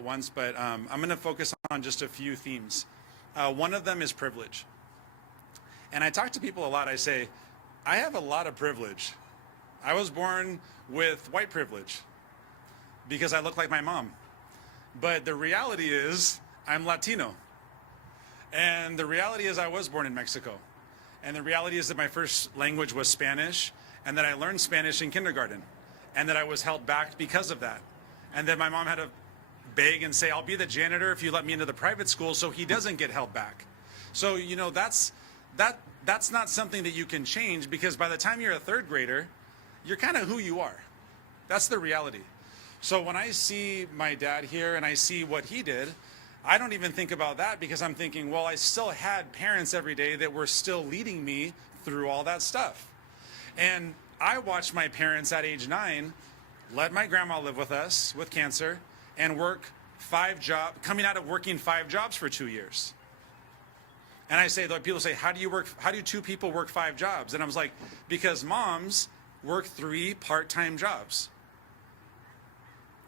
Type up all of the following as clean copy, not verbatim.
at once, but I'm going to focus on just a few themes. One of them is privilege. And I talk to people a lot. I say, I have a lot of privilege. I was born with white privilege because I look like my mom. But the reality is I'm Latino. And the reality is I was born in Mexico. And the reality is that my first language was Spanish, and that I learned Spanish in kindergarten, and that I was held back because of that. And that my mom had to beg and say, I'll be the janitor if you let me into the private school so he doesn't get held back. So, you know, that's not something that you can change, because by the time you're a third grader, you're kind of who you are. That's the reality. So when I see my dad here and I see what he did, I don't even think about that, because I'm thinking, well, I still had parents every day that were still leading me through all that stuff. And I watched my parents at age 9 let my grandma live with us with cancer and work 5 jobs, coming out of working 5 jobs for 2 years. And I say, like, people say, how do 2 people work 5 jobs? And I was like, because moms work 3 part-time jobs.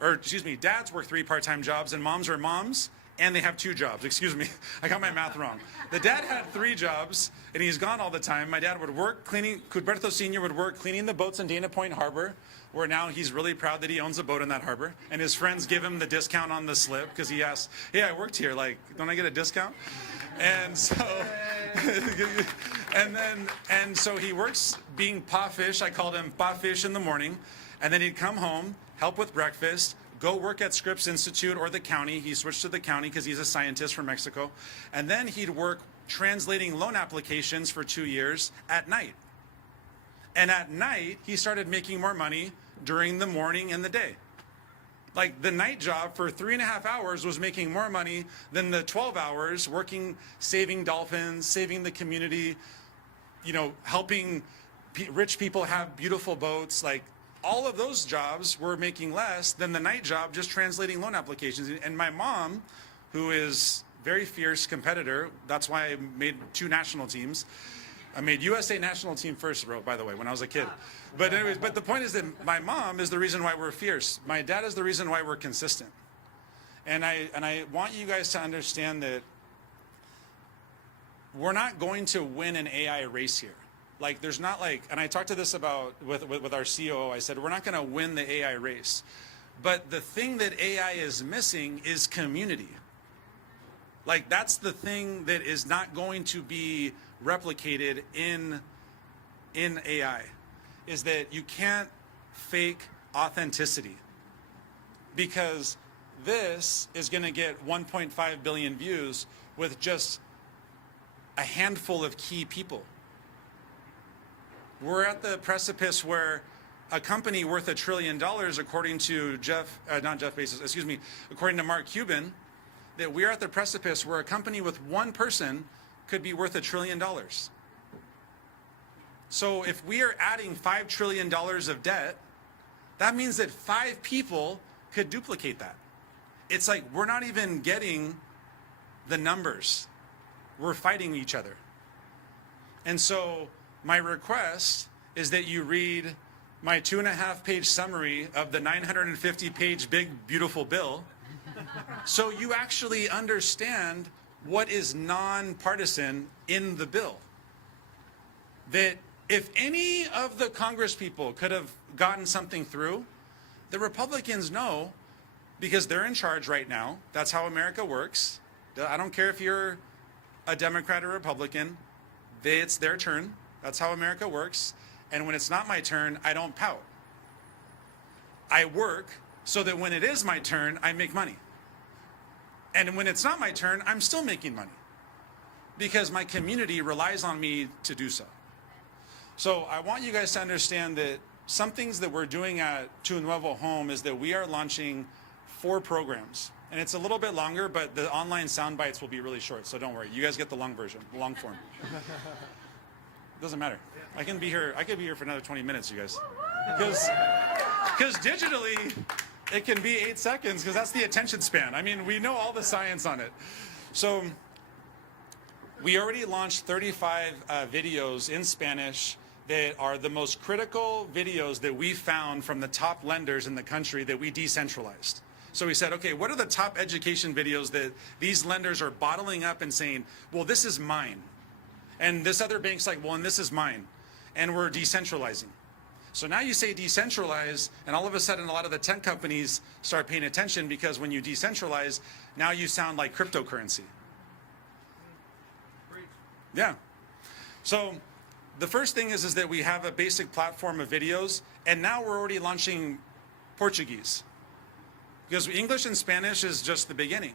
Or, excuse me, dads work 3 part-time jobs, and moms are moms, and they have 2 jobs. Excuse me, I got my math wrong. The dad had 3 jobs, and he's gone all the time. My dad would work cleaning, Cutberto Sr. would work cleaning the boats in Dana Point Harbor, where now he's really proud that he owns a boat in that harbor. And his friends give him the discount on the slip, because he asks, hey, I worked here, like, don't I get a discount? And so, and so he works being pa fish. I called him pa fish in the morning, and then he'd come home, help with breakfast, go work at Scripps Institute or the county. He switched to the county because he's a scientist from Mexico. And then he'd work translating loan applications for 2 years at night. And at night, he started making more money during the morning and the day. Like, the night job for 3.5 hours was making more money than the 12 hours working, saving dolphins, saving the community, you know, helping rich people have beautiful boats. Like, all of those jobs were making less than the night job just translating loan applications. And my mom, who is very fierce competitor, that's why I made 2 national teams. I made USA national team first, by the way, when I was a kid. But anyways, but the point is that my mom is the reason why we're fierce. My dad is the reason why we're consistent. And I want you guys to understand that we're not going to win an AI race here. Like, there's not like, and I talked to this about with our COO, I said, we're not going to win the AI race. But the thing that AI is missing is community. Like, that's the thing that is not going to be replicated in AI, is that you can't fake authenticity. Because this is going to get 1.5 billion views with just a handful of key people. We're at the precipice where a company worth $1 trillion, according to according to Mark Cuban, that we're at the precipice where a company with 1 person could be worth $1 trillion. So if we are adding $5 trillion of debt, that means that 5 people could duplicate that. It's like, we're not even getting the numbers. We're fighting each other. And so my request is that you read my 2.5-page summary of the 950-page big, beautiful bill, so you actually understand what is nonpartisan in the bill. That if any of the Congress people could have gotten something through, the Republicans know, because they're in charge right now. That's how America works. I don't care if you're a Democrat or Republican, it's their turn. That's how America works. And when it's not my turn, I don't pout. I work so that when it is my turn, I make money. And when it's not my turn, I'm still making money, because my community relies on me to do so. So I want you guys to understand that some things that we're doing at Tu Nuevo Home is that we are launching 4 programs. And it's a little bit longer, but the online sound bites will be really short, so don't worry. You guys get the long version, the long form. Doesn't matter. I could be here for another 20 minutes, you guys. Because digitally, it can be 8 seconds, because that's the attention span. I mean, we know all the science on it. So we already launched 35 videos in Spanish that are the most critical videos that we found from the top lenders in the country that we decentralized. So we said, okay, what are the top education videos that these lenders are bottling up and saying, well, this is mine. And this other bank's like, well, and this is mine. And we're decentralizing. So now you say decentralize, and all of a sudden a lot of the tech companies start paying attention, because when you decentralize, now you sound like cryptocurrency. Yeah. So the first thing is that we have a basic platform of videos, and now we're already launching Portuguese. Because English and Spanish is just the beginning.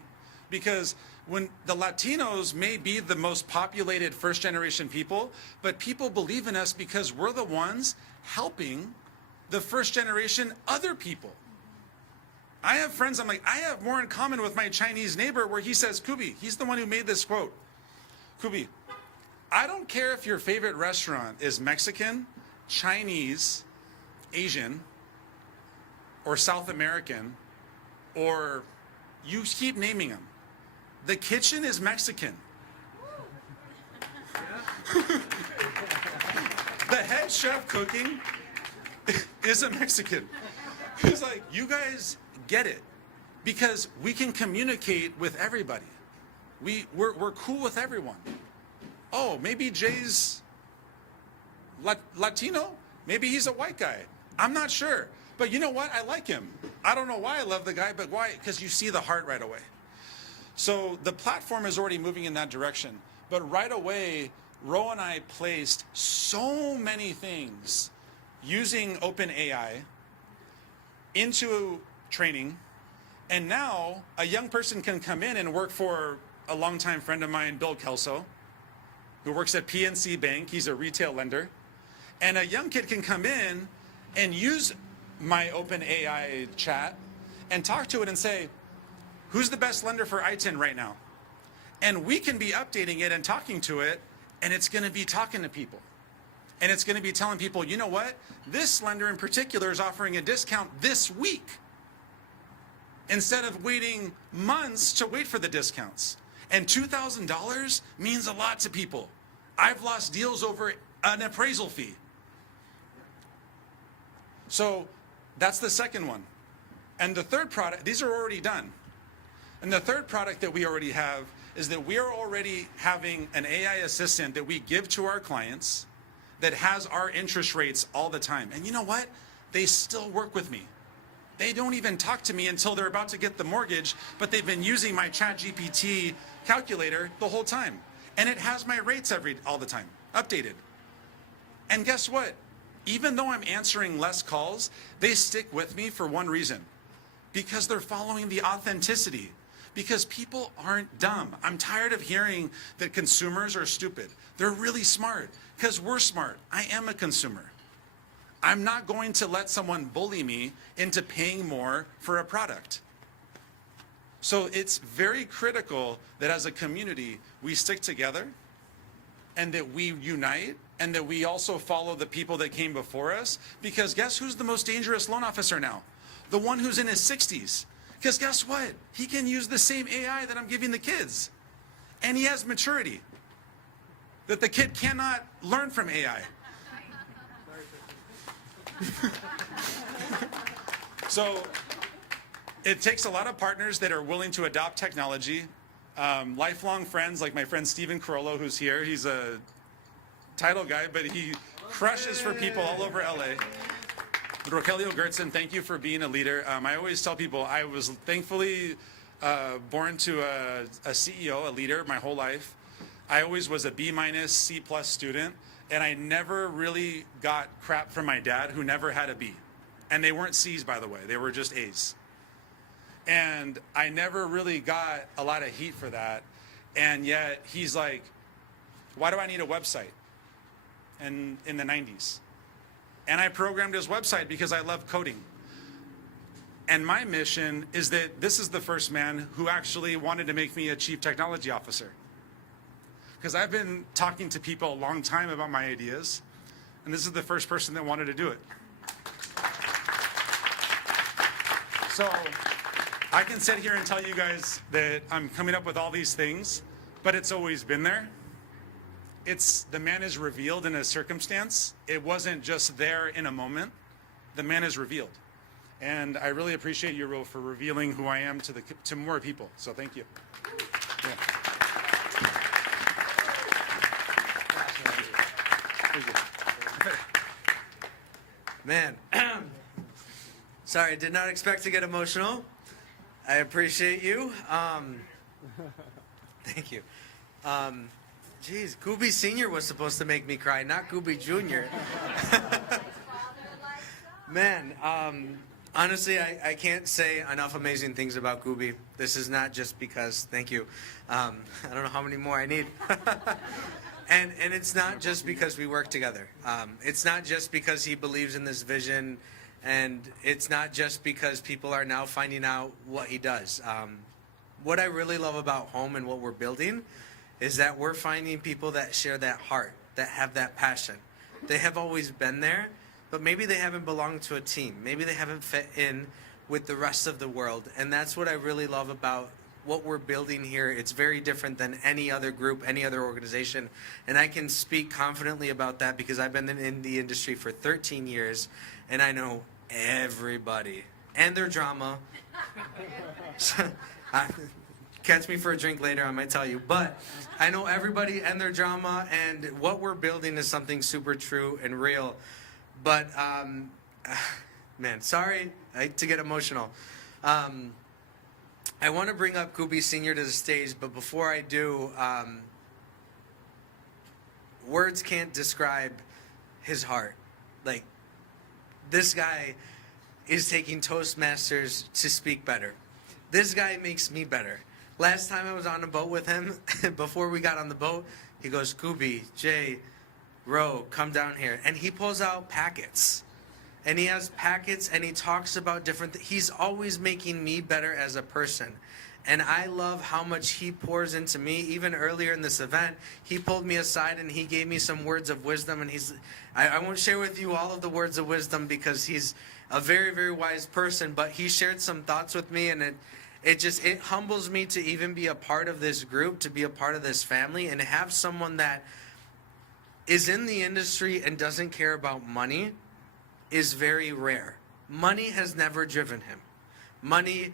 Because when the Latinos may be the most populated first generation people, but people believe in us because we're the ones helping the first generation other people. I have friends, I'm like, I have more in common with my Chinese neighbor, where he says, Cubie, he's the one who made this quote. Cubie, I don't care if your favorite restaurant is Mexican, Chinese, Asian, or South American, or you keep naming them. The kitchen is Mexican. The head chef cooking is a Mexican. He's like, you guys get it, because we can communicate with everybody. We're cool with everyone. Oh, maybe Jay's Latino? Maybe he's a white guy. I'm not sure. But you know what? I like him. I don't know why I love the guy, but why? Because you see the heart right away. So the platform is already moving in that direction. But right away, Ro and I placed so many things using OpenAI into training. And now a young person can come in and work for a longtime friend of mine, Bill Kelso, who works at PNC Bank. He's a retail lender. And a young kid can come in and use my OpenAI chat and talk to it and say, who's the best lender for I-10 right now? And we can be updating it and talking to it, and it's going to be talking to people. And it's going to be telling people, you know what? This lender in particular is offering a discount this week, instead of waiting months to wait for the discounts. And $2,000 means a lot to people. I've lost deals over an appraisal fee. So that's the second one. And the third product, these are already done. And the third product that we already have is that we are already having an AI assistant that we give to our clients that has our interest rates all the time. And you know what? They still work with me. They don't even talk to me until they're about to get the mortgage, but they've been using my ChatGPT calculator the whole time. And it has my rates all the time, updated. And guess what? Even though I'm answering less calls, they stick with me for one reason. Because they're following the authenticity. Because people aren't dumb. I'm tired of hearing that consumers are stupid. They're really smart, because we're smart. I am a consumer. I'm not going to let someone bully me into paying more for a product. So it's very critical that as a community, we stick together and that we unite and that we also follow the people that came before us. Because guess who's the most dangerous loan officer now? The one who's in his 60s. Because guess what? He can use the same AI that I'm giving the kids. And he has maturity that the kid cannot learn from AI. So it takes a lot of partners that are willing to adopt technology. Lifelong friends, like my friend Stephen Carollo, who's here. He's a title guy, but he crushes for people all over LA. Rogelio Gertzen, thank you for being a leader. I always tell people I was thankfully born to a CEO, a leader, my whole life. I always was a B-, C+ student, and I never really got crap from my dad, who never had a B. And they weren't C's, by the way. They were just A's. And I never really got a lot of heat for that. And yet he's like, why do I need a website? And in the 90s. And I programmed his website because I love coding. And my mission is that this is the first man who actually wanted to make me a chief technology officer. Because I've been talking to people a long time about my ideas, and this is the first person that wanted to do it. So I can sit here and tell you guys that I'm coming up with all these things, but it's always been there. The man is revealed in a circumstance. It wasn't just there in a moment. The man is revealed. And I really appreciate you for revealing who I am to more people. So thank you. Yeah. Thank you. Man, sorry, did not expect to get emotional. I appreciate you. Thank you. Geez, Cubie Sr. was supposed to make me cry, not Cubie Jr. Man, honestly, I can't say enough amazing things about Cubie. This is not just because, thank you. I don't know how many more I need. And it's not just because we work together. It's not just because he believes in this vision, and it's not just because people are now finding out what he does. What I really love about Home and what we're building is that we're finding people that share that heart, that have that passion. They have always been there, but maybe they haven't belonged to a team. Maybe they haven't fit in with the rest of the world. And that's what I really love about what we're building here. It's very different than any other group, any other organization. And I can speak confidently about that because I've been in the industry for 13 years, and I know everybody and their drama. Catch me for a drink later, I might tell you. But I know everybody and their drama, and what we're building is something super true and real. But, man, sorry to get emotional. I want to bring up Cubie Sr. to the stage, but before I do, words can't describe his heart. Like, this guy is taking Toastmasters to speak better. This guy makes me better. Last time I was on a boat with him, before we got on the boat, he goes, Cubie, Jay, Ro, come down here. And he pulls out packets. And he has packets, and he talks about different things. He's always making me better as a person. And I love how much he pours into me. Even earlier in this event, he pulled me aside and he gave me some words of wisdom. And I won't share with you all of the words of wisdom because he's a very, very wise person. But he shared some thoughts with me, and it humbles me to even be a part of this group, to be a part of this family, and to have someone that is in the industry and doesn't care about money is very rare. Money has never driven him. Money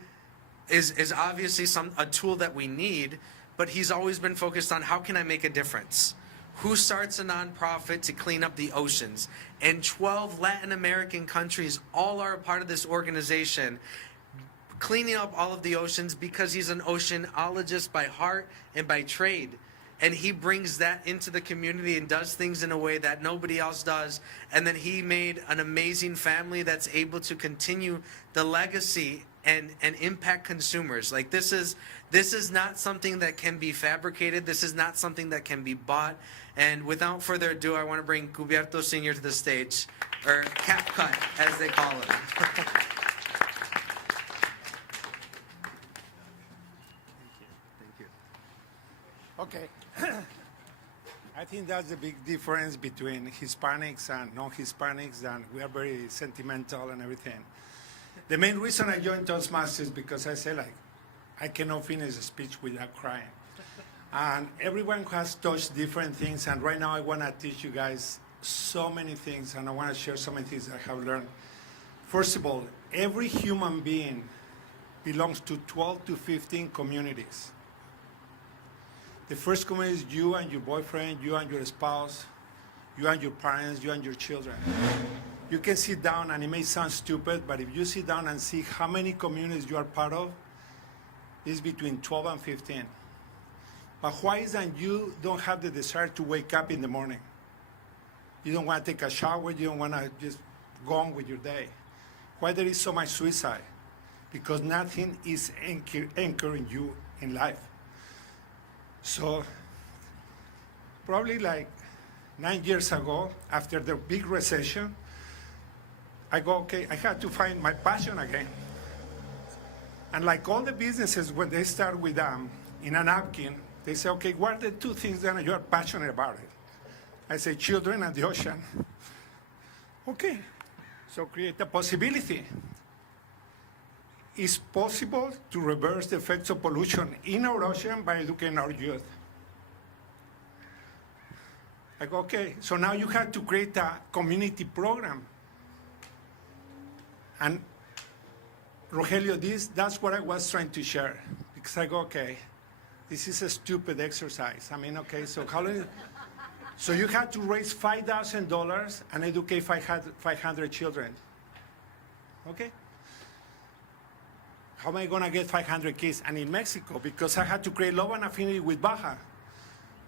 is obviously a tool that we need, but he's always been focused on how can I make a difference? Who starts a nonprofit to clean up the oceans? And 12 Latin American countries all are a part of this organization, cleaning up all of the oceans because he's an oceanologist by heart and by trade. And he brings that into the community and does things in a way that nobody else does. And then he made an amazing family that's able to continue the legacy and impact consumers. Like this is not something that can be fabricated. This is not something that can be bought. And without further ado, I want to bring Cubierto Sr. to the stage, or Cap Cut, as they call him. Okay. I think that's the big difference between Hispanics and non-Hispanics, and we are very sentimental and everything. The main reason I joined Toastmasters is because I say, I cannot finish a speech without crying. And everyone has touched different things, and right now I want to teach you guys so many things, and I want to share so many things I have learned. First of all, every human being belongs to 12 to 15 communities. The first community is you and your boyfriend, you and your spouse, you and your parents, you and your children. You can sit down, and it may sound stupid, but if you sit down and see how many communities you are part of, it's between 12 and 15. But why is that you don't have the desire to wake up in the morning? You don't want to take a shower, you don't want to just go on with your day. Why there is so much suicide? Because nothing is anchoring you in life. So probably 9 years ago, after the big recession, I go, okay, I had to find my passion again. And like all the businesses, when they start with in a napkin, they say, okay, what are the two things that you're passionate about it? I say, children and the ocean. Okay, so create a possibility. It's possible to reverse the effects of pollution in our ocean by educating our youth. I go, okay, so now you have to create a community program. And Rogelio, that's what I was trying to share. Because I go, okay, this is a stupid exercise. I mean, okay, so so you had to raise $5,000 and educate 500 children. Okay? How am I going to get 500 kids? And in Mexico, because I had to create love and affinity with Baja.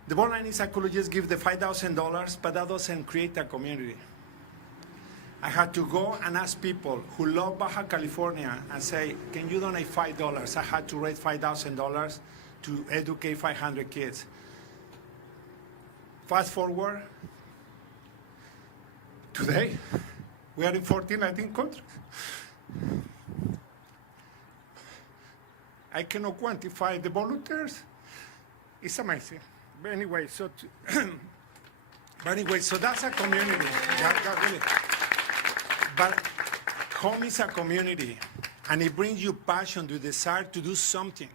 The bottom line is psychologists give the $5,000, but that doesn't create a community. I had to go and ask people who love Baja California and say, can you donate $5? I had to raise $5,000 to educate 500 kids. Fast forward, today, we are in 14, I think, countries. I cannot quantify the volunteers. It's amazing. But anyway, so that's a community. That really. But home is a community, and it brings you passion, the desire to do something.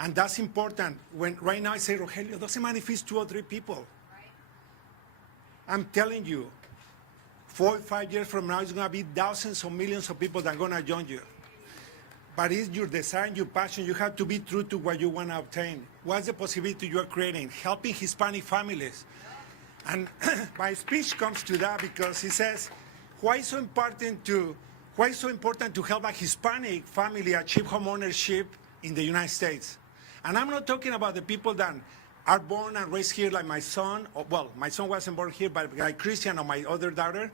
And that's important. When right now I say, Rogelio, doesn't matter if it's 2 or 3 people. Right. I'm telling you, 4 or 5 years from now, it's going to be thousands or millions of people that are going to join you. But it's your desire and your passion. You have to be true to what you want to obtain. What's the possibility you are creating? Helping Hispanic families. And my speech comes to that because it says, why is so important to help a Hispanic family achieve homeownership in the United States? And I'm not talking about the people that are born and raised here like my son. Well, my son wasn't born here, but like Christian or my other daughter.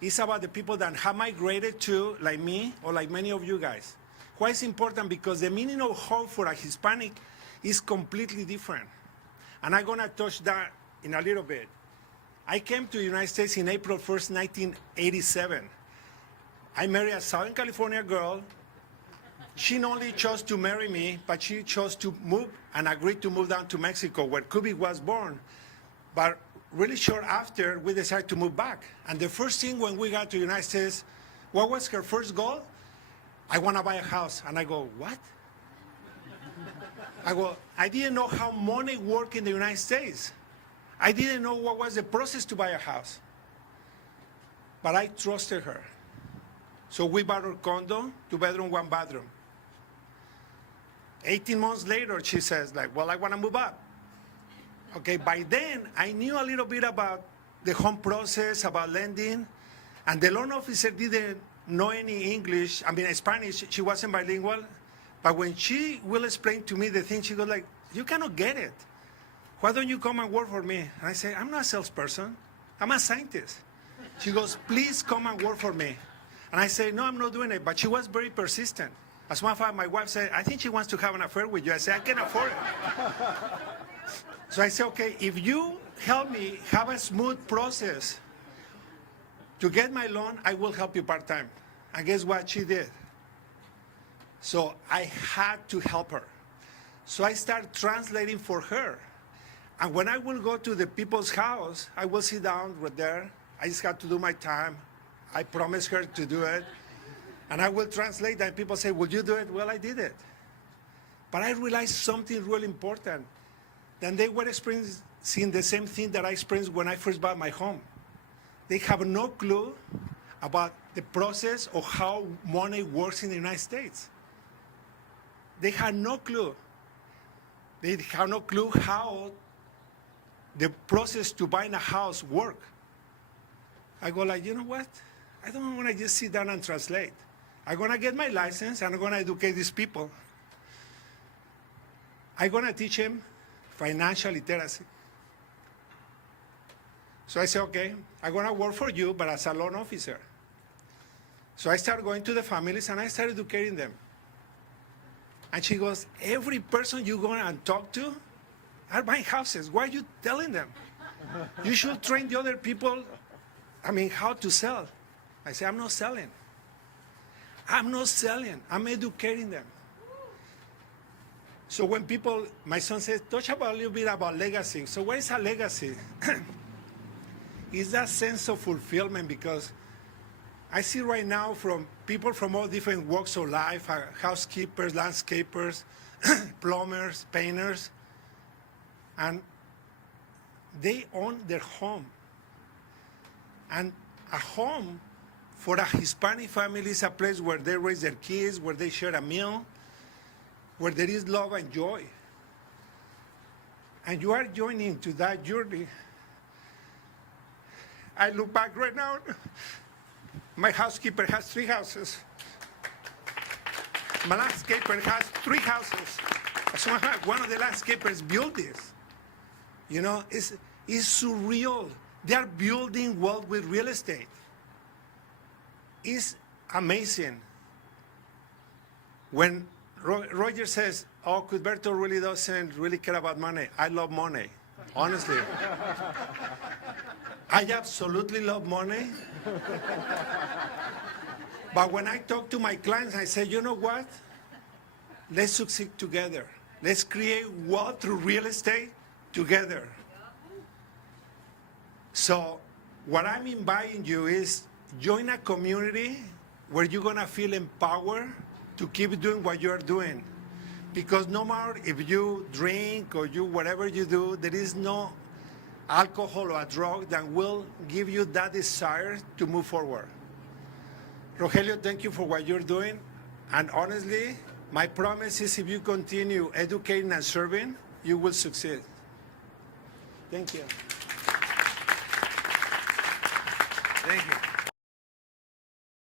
It's about the people that have migrated to, like me, or like many of you guys. Why is it important? Because the meaning of home for a Hispanic is completely different. And I'm going to touch that in a little bit. I came to the United States in April 1st, 1987. I married a Southern California girl. She not only chose to marry me, but she chose to move and agreed to move down to Mexico, where Cubie was born. But really short after, we decided to move back. And the first thing when we got to the United States, what was her first goal? I want to buy a house. And I go, what? I didn't know how money worked in the United States. I didn't know what was the process to buy a house. But I trusted her. So we bought her condo, 2-bedroom, 1-bathroom. 18 months later, she says, well, I want to move up. Okay, by then, I knew a little bit about the home process, about lending, and the loan officer didn't know any English, Spanish. She wasn't bilingual. But when she will explain to me the thing, she goes like, you cannot get it. Why don't you come and work for me? And I say, I'm not a salesperson. I'm a scientist. She goes, please come and work for me. And I say, no, I'm not doing it. But she was very persistent. As a matter of fact, my wife said, I think she wants to have an affair with you. I said, I can afford it. So I said, okay, if you help me have a smooth process to get my loan, I will help you part-time. And guess what she did? So I had to help her. So I started translating for her. And when I will go to the people's house, I will sit down right there. I just have to do my time. I promised her to do it. And I will translate that. People say, will you do it? Well, I did it. But I realized something really important. Then they were experiencing the same thing that I experienced when I first bought my home. They have no clue about the process of how money works in the United States. They had no clue. They have no clue how the process to buying a house work. I go like, you know what? I don't want to just sit down and translate. I'm going to get my license and I'm going to educate these people. I'm going to teach them financial literacy. So I say, okay, I'm going to work for you, but as a loan officer. So I started going to the families and I started educating them. And she goes, every person you go and talk to are buying houses. Why are you telling them? You should train the other people, how to sell. I say, I'm not selling. I'm not selling. I'm educating them. So when people, my son says, touch about a little bit about legacy. So what is a legacy? It's that sense of fulfillment, because I see right now from people from all different walks of life, housekeepers, landscapers, plumbers, painters, and they own their home. And a home For a Hispanic family, it's a place where they raise their kids, where they share a meal, where there is love and joy. And you are joining to that journey. I look back right now, my housekeeper has 3 houses. My landscaper has 3 houses. So one of the landscapers built this. You know, it's surreal. They are building wealth with real estate. It's amazing. When Roger says, oh, Cutberto really doesn't really care about money. I love money, honestly. I absolutely love money. But when I talk to my clients, I say, you know what? Let's succeed together. Let's create wealth through real estate together. So what I'm inviting you is join a community where you're going to feel empowered to keep doing what you're doing. Because no matter if you drink or you whatever you do, there is no alcohol or a drug that will give you that desire to move forward. Rogelio, thank you for what you're doing. And honestly, my promise is if you continue educating and serving, you will succeed. Thank you. Thank you.